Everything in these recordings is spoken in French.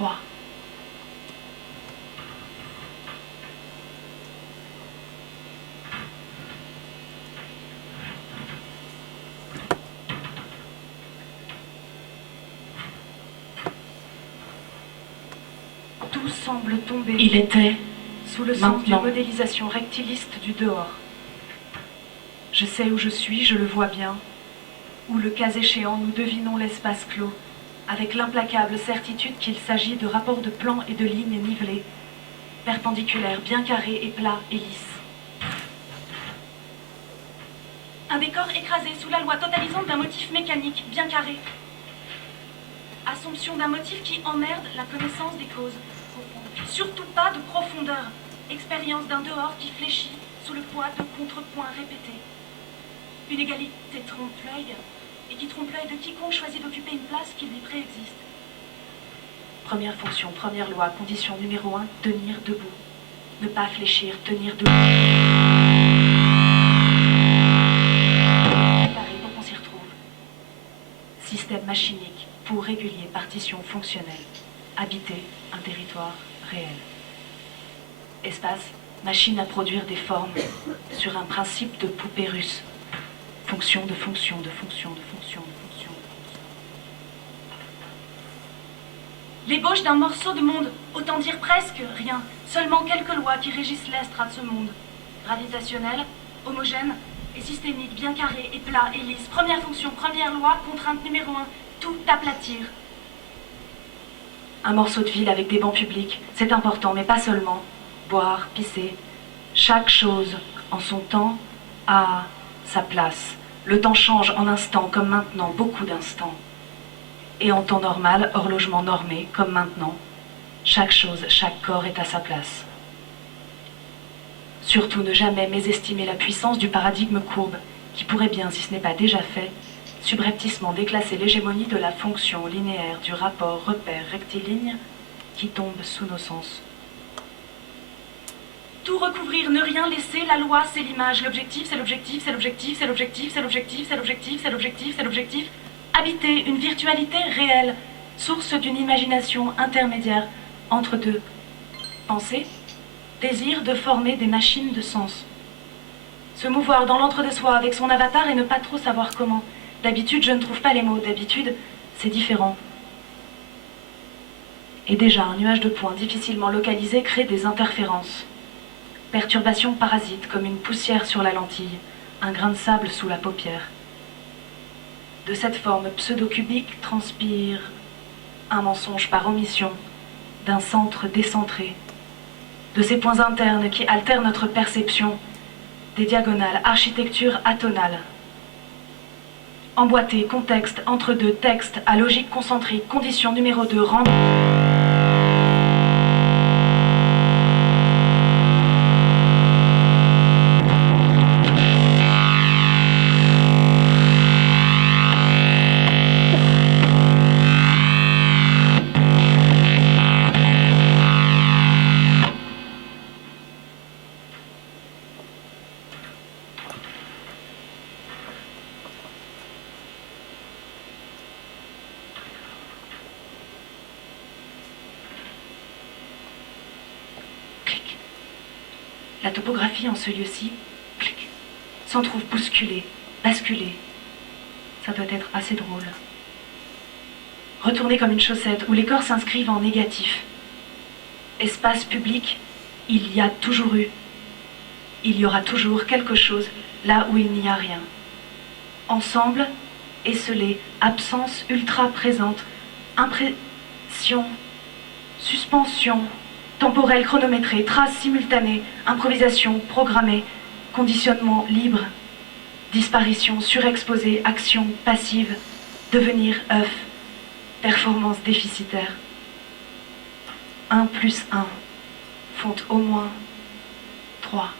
3. Tout semble tomber. Il était sous le sens maintenant. d'une modélisation rectiliste du dehors. Je sais où je suis, je le vois bien. Où, le cas échéant, nous devinons l'espace clos, avec l'implacable certitude qu'il s'agit de rapports de plans et de lignes nivelés, perpendiculaires, bien carrés et plats et lisses. Un décor écrasé sous la loi totalisante d'un motif mécanique, bien carré. Assomption d'un motif qui emmerde la connaissance des causes. Surtout pas de profondeur. Expérience d'un dehors qui fléchit sous le poids de contrepoints répétés. Une égalité trompe-l'œil, et qui trompe l'œil de quiconque choisit d'occuper une place qui lui préexiste. Première fonction, première loi, condition numéro 1, tenir debout. Ne pas fléchir, tenir debout. Préparer pour qu'on s'y retrouve. Système machinique, pour régulier, partition fonctionnelle. Habiter un territoire réel. Espace, machine à produire des formes sur un principe de poupée russe. Fonction de fonction de fonction de fonction de fonction. L'ébauche d'un morceau de monde, autant dire presque rien, seulement quelques lois qui régissent l'estre de ce monde. Gravitationnel, homogène et systémique, bien carré et plat et lisse. Première fonction, première loi, contrainte numéro 1, tout aplatir. Un morceau de ville avec des bancs publics, c'est important, mais pas seulement. Boire, pisser, chaque chose en son temps a sa place. Le temps change en instants, comme maintenant, beaucoup d'instants. Et en temps normal, horlogement normé, comme maintenant, chaque chose, chaque corps est à sa place. Surtout ne jamais mésestimer la puissance du paradigme courbe, qui pourrait bien, si ce n'est pas déjà fait, subrepticement déclasser l'hégémonie de la fonction linéaire du rapport repère rectiligne qui tombe sous nos sens. Tout recouvrir, ne rien laisser, la loi c'est l'image, l'objectif c'est l'objectif, c'est l'objectif, c'est l'objectif, c'est l'objectif, c'est l'objectif, c'est l'objectif, c'est l'objectif. Habiter une virtualité réelle, source d'une imagination intermédiaire entre deux. Pensée, désir de former des machines de sens. Se mouvoir dans l'entre-deux-soi avec son avatar et ne pas trop savoir comment. D'habitude, je ne trouve pas les mots, d'habitude, c'est différent. Et déjà, un nuage de points difficilement localisé crée des interférences. Perturbation parasite comme une poussière sur la lentille, un grain de sable sous la paupière. De cette forme pseudo-cubique transpire un mensonge par omission, d'un centre décentré. De ces points internes qui altèrent notre perception, des diagonales, architecture atonale. Emboîté, contexte, entre deux textes, à logique concentrique, condition numéro 2, rendre... La topographie en ce lieu-ci s'en trouve bousculée, basculée. Ça doit être assez drôle. Retourner comme une chaussette où les corps s'inscrivent en négatif. Espace public, il y a toujours eu. Il y aura toujours quelque chose là où il n'y a rien. Ensemble, esselé, absence ultra présente, impression, suspension, temporel chronométré, trace simultanée, improvisation programmée, conditionnement libre, disparition surexposée, action passive, devenir œuf, performance déficitaire. 1 plus 1 font au moins 3.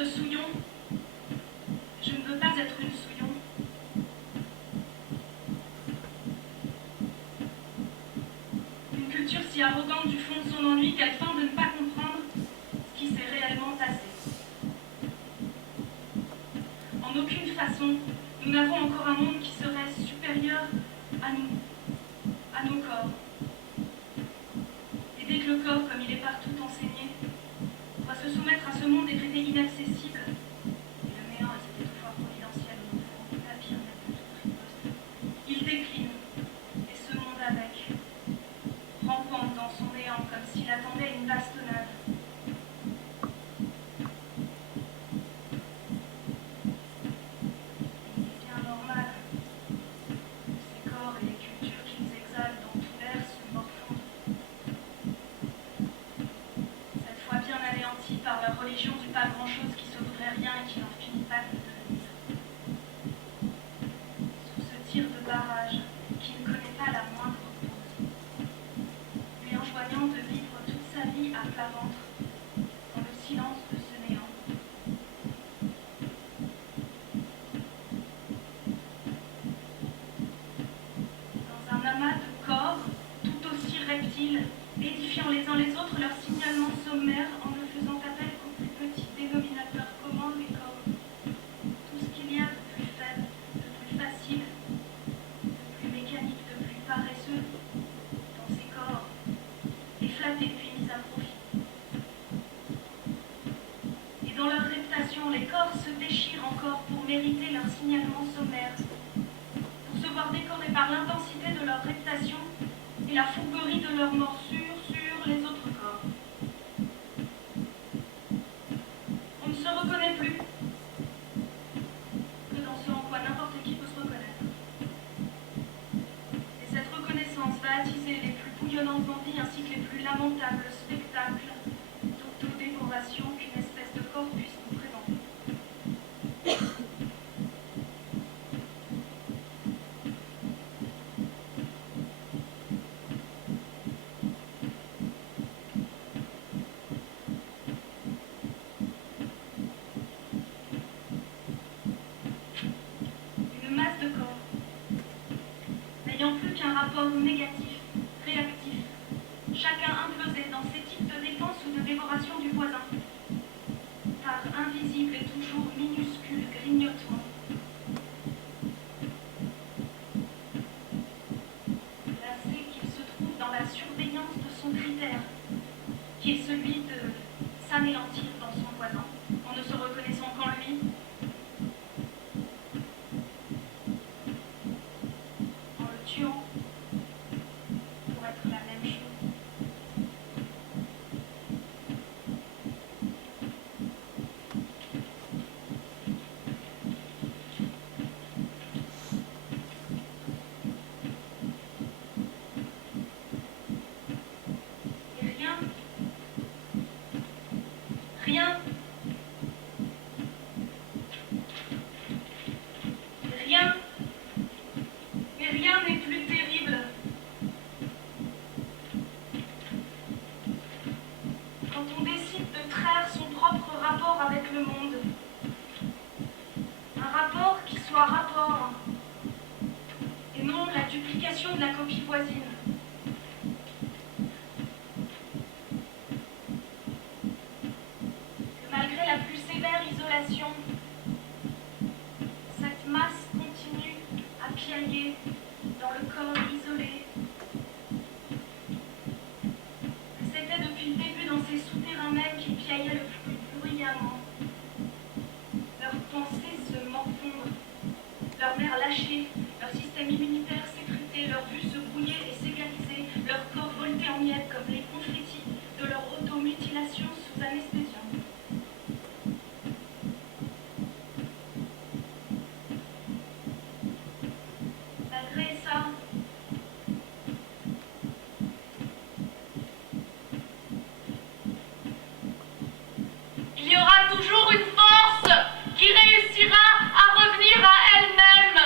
de souillon. Je ne veux pas être une souillon. Une culture si arrogante du fond de son ennui qu'elle feint de ne pas comprendre ce qui s'est réellement passé. En aucune façon, nous n'avons encore un monde qui serait supérieur à nous, à nos corps. Et dès que le corps, comme il est partout enseigné, doit se soumettre à ce monde décrété inaccessible, et le néant et cet étouffoir providentiel où nous font la pire même de toute riposte, il décline, et ce monde avec, rampante dans son néant comme s'il attendait une bastonnade. Il est bien normal que ces corps et les cultures qu'ils exhalent dans tout l'air se morfondent. Cette fois bien anéantis par leur religion du pas grand-chose qui se voudrait rien et qui n'en finit pas de devenir. Sous ce tir de barrage qui ne connaît pas la moindre pause, lui enjoignant de vivre toute sa vie à plat ventre dans le silence de ce néant. Dans un amas de corps, tout aussi reptiles, édifiant les uns les autres leur signalement sommaire en ne faisant appel qu'au plus petit dénominateur commun des corps. Tout ce qu'il y a de plus faible, de plus facile, de plus mécanique, de plus paresseux dans ces corps est flatté puis mis à profit. Et dans leur réputation, les corps se déchirent encore pour mériter leur signalement sommaire, pour se voir décorés par l'intensité de leur réputation et la fourberie de leur morsure sur les autres corps. On ne se reconnaît plus que dans ce en quoi n'importe qui peut se reconnaître. Et cette reconnaissance va attiser les plus bouillonnantes envies ainsi que les plus lamentables spectacles d'autodévoration qu'une espèce de corps puisse nous présenter. Une masse de corps, n'ayant plus qu'un rapport négatif, réactif, chacun implosé dans ses types de défense ou de dévoration du voisin, par invisible et toujours minuscule grignotement. Lassé qu'il se trouve dans la surveillance de son critère, qui est celui de s'anéantir dans son voisin, en ne se reconnaissant qu'en lui, en le tuant, pour être la même chose. Et rien, rien, rien, mais rien n'est plus terrible quand on décide de traire son propre rapport avec le monde. Un rapport qui soit rapport, et non la duplication de la copie voisine. Que malgré la plus sévère isolation, cette masse continue à piailler dans le corps isolé. Que c'était depuis le début dans ces souterrains mêmes qui piaillaient le plus bruyamment. Leurs pensées se morfondre, leur nerfs lâchés, leur système immunitaire s'effriter, leur vue se brouiller et s'égaliser, leur corps volter en miettes comme les confettis de leur automutilation sous anesthésion. Malgré ça, il y aura toujours une force qui réussira à revenir à elle-même.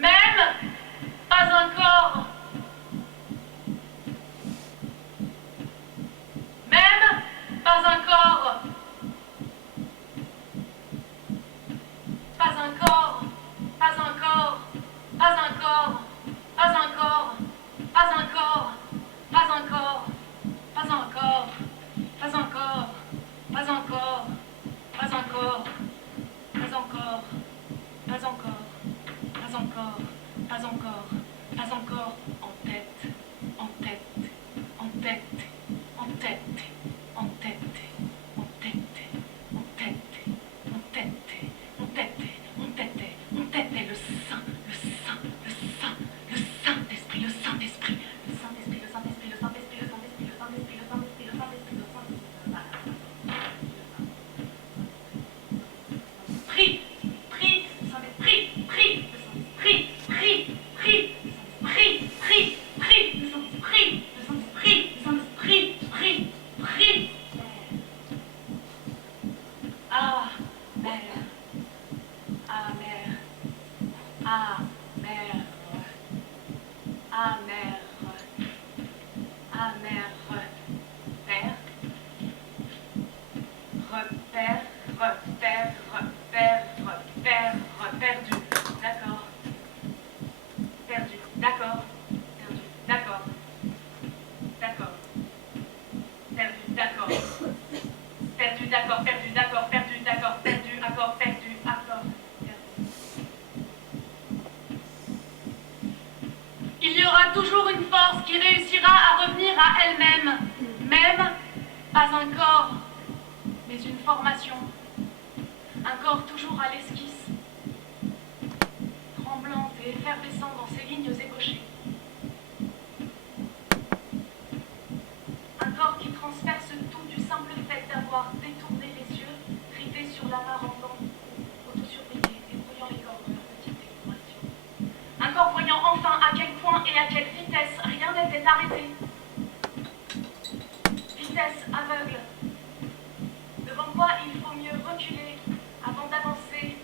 Même pas un corps, pas encore, pas encore, en tête, en tête, en tête, en tête, en tête, en tête, en tête, en tête, en tête, en tête, en tête, le Saint, le Saint, le Saint, le Saint-Esprit, le Saint-Esprit, le Saint-Esprit, le Saint-Esprit, le Saint-Esprit, le Saint-Esprit, le Saint-Esprit, le Saint-Esprit, le Saint-Esprit, le Saint-Esprit. Prie, prie, Saint-Esprit, prie, le Saint-Esprit, prie, prie, prie, prie, prie, le Saint-Esprit, le Saint-Esprit, le Saint-Esprit, prie, prie. Ah, Mère, ah, Mère, ah, Mère, ah, Mère, ah, Mère, Père, repère, repère, repère, repère, perdu, d'accord, perdu, d'accord, perdu, d'accord, d'accord, perdu, d'accord, perdu, d'accord, perdu, d'accord, perdu, d'accord, perdu, accord, perdu, accord, perdu. Il y aura toujours une force qui réussira à revenir à elle-même, même pas un corps, mais une formation, un corps toujours à l'esquisse, tremblante et effervescent dans ses lignes ébauchées. Un corps qui transperce tout du simple fait d'avoir détourné les yeux, rivés sur la main rampante, autosurveillés, débrouillant les corps de leur petite exploration. Un corps voyant enfin à quel point et à quelle vitesse rien n'était arrêté. Vitesse aveugle, devant quoi il faut mieux reculer avant d'avancer,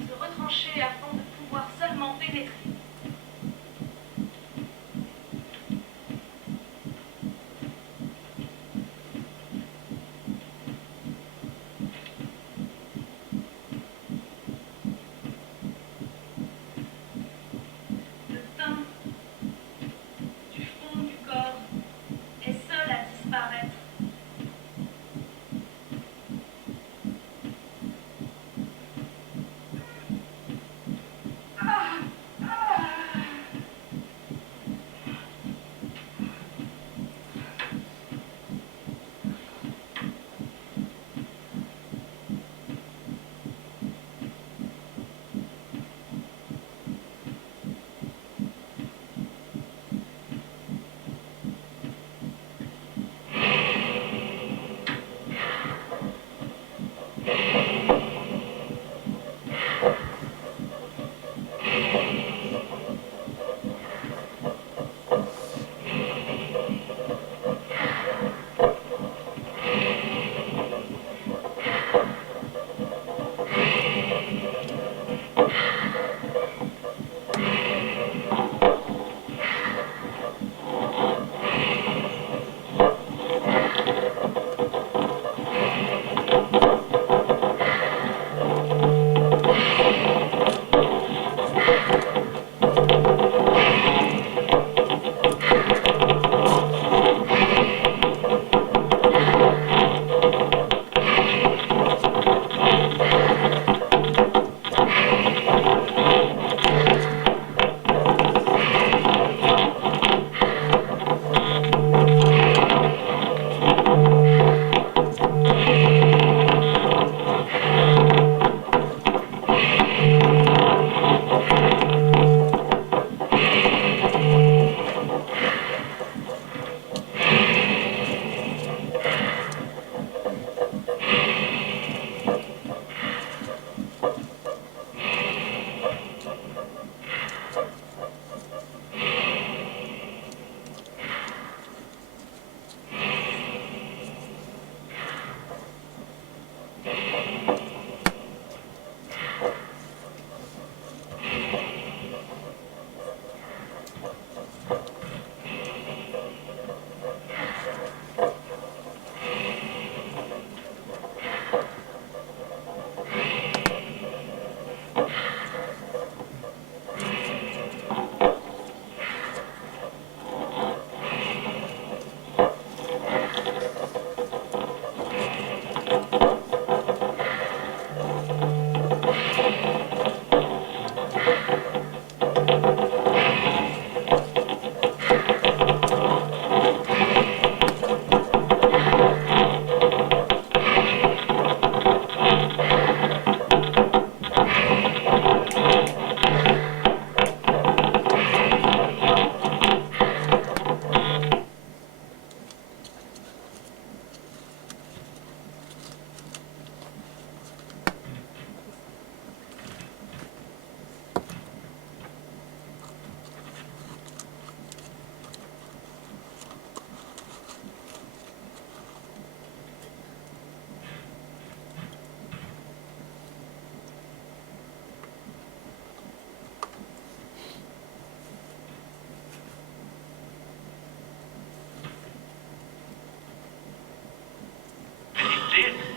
se retrancher afin de pouvoir seulement pénétrer. Le teint du fond du corps est seul à disparaître.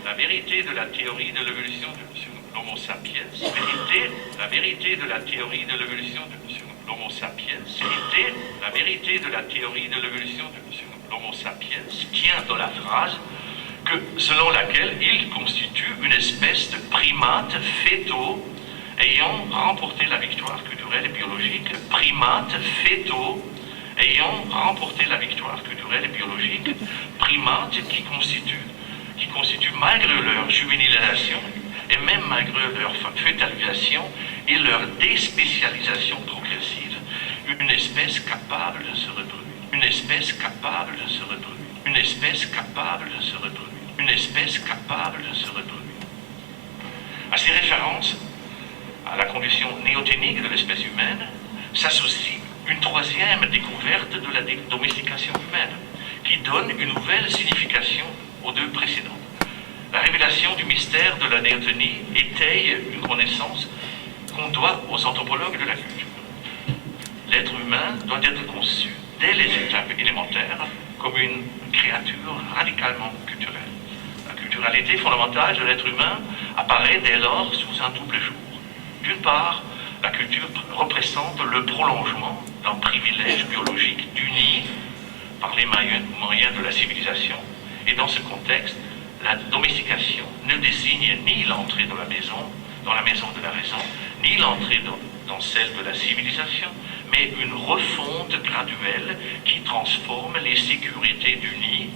la vérité de la théorie de l'évolution sur l'Homo sapiens, la vérité de la théorie de l'évolution sur l'Homo sapiens, la vérité de la théorie de l'évolution sur l'Homo sapiens tient dans la phrase selon laquelle il constitue une espèce de primate fétaux ayant remporté la victoire culturelle et biologique, primates fétaux ayant remporté la victoire culturelle et biologique, primates qui constituent malgré leur juvénilisation et même malgré leur fétalisation et leur déspécialisation progressive, une espèce capable de se reproduire, une espèce capable de se reproduire, une espèce capable de se reproduire, une espèce capable de se reproduire. À ces références à la condition néothénique de l'espèce humaine s'associe une troisième découverte de la domestication humaine, qui donne une nouvelle signification aux deux précédentes. La révélation du mystère de la néothénie étaye une connaissance qu'on doit aux anthropologues de la culture. L'être humain doit être conçu dès les étapes élémentaires comme une créature radicalement culturelle. La culturalité fondamentale de l'être humain apparaît dès lors sous un double jour. D'une part, la culture représente le prolongement d'un privilège biologique d'uni par les moyens de la civilisation, et dans ce contexte, la domestication ne désigne ni l'entrée dans la maison de la raison, ni l'entrée dans celle de la civilisation, mais une refonte graduelle qui transforme les sécurités du nid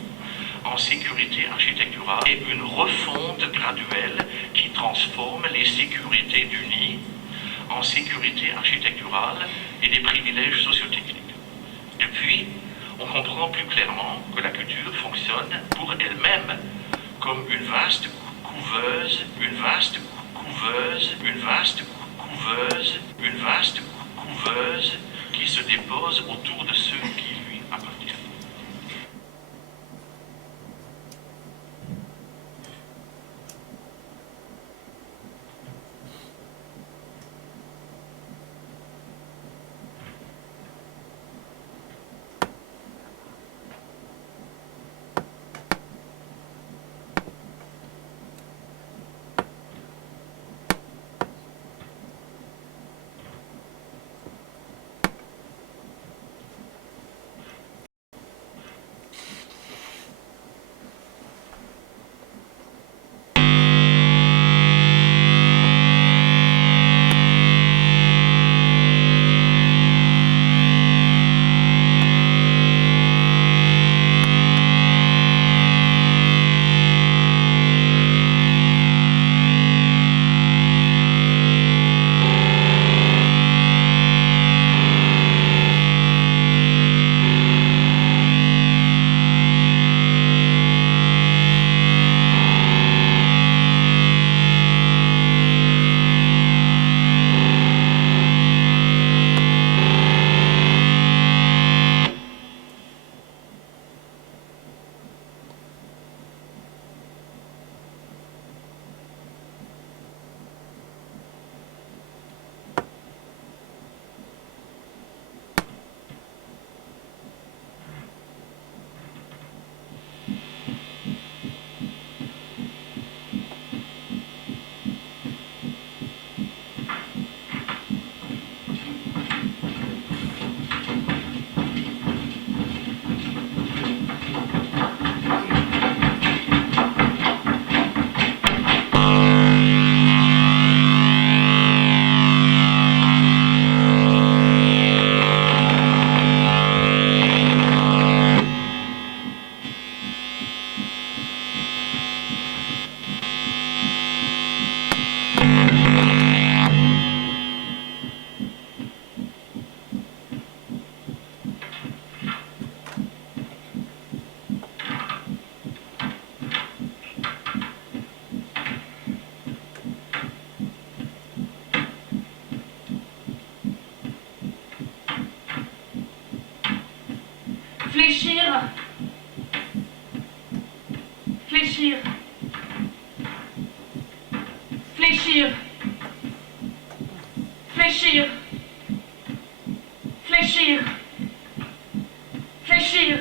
en sécurité architecturale, et une refonte graduelle qui transforme les sécurités du nid en sécurité architecturale et des privilèges sociotechniques. Depuis, on comprend plus clairement que la culture fonctionne pour elle-même comme une vaste couveuse, une vaste couveuse, une vaste couveuse, une vaste couveuse qui se dépose autour de ceux qui lui appartiennent. Fléchir. Fléchir. Fléchir. Fléchir. Fléchir. Fléchir.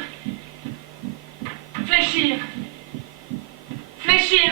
Fléchir. Fléchir.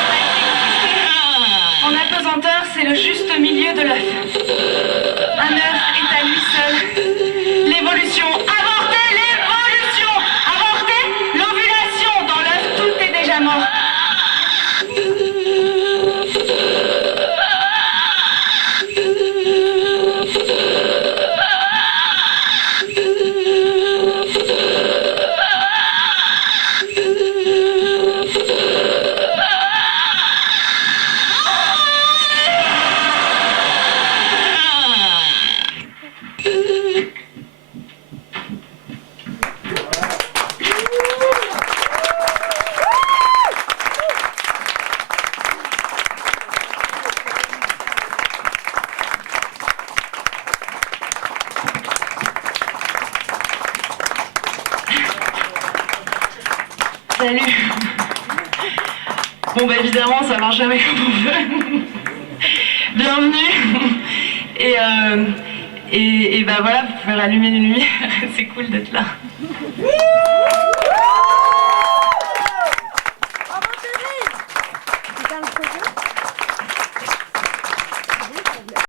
Salut. Bon bah évidemment ça marche jamais comme on veut. Bienvenue. Et bah voilà, vous pouvez rallumer les lumières. C'est cool d'être là. C'est un projet.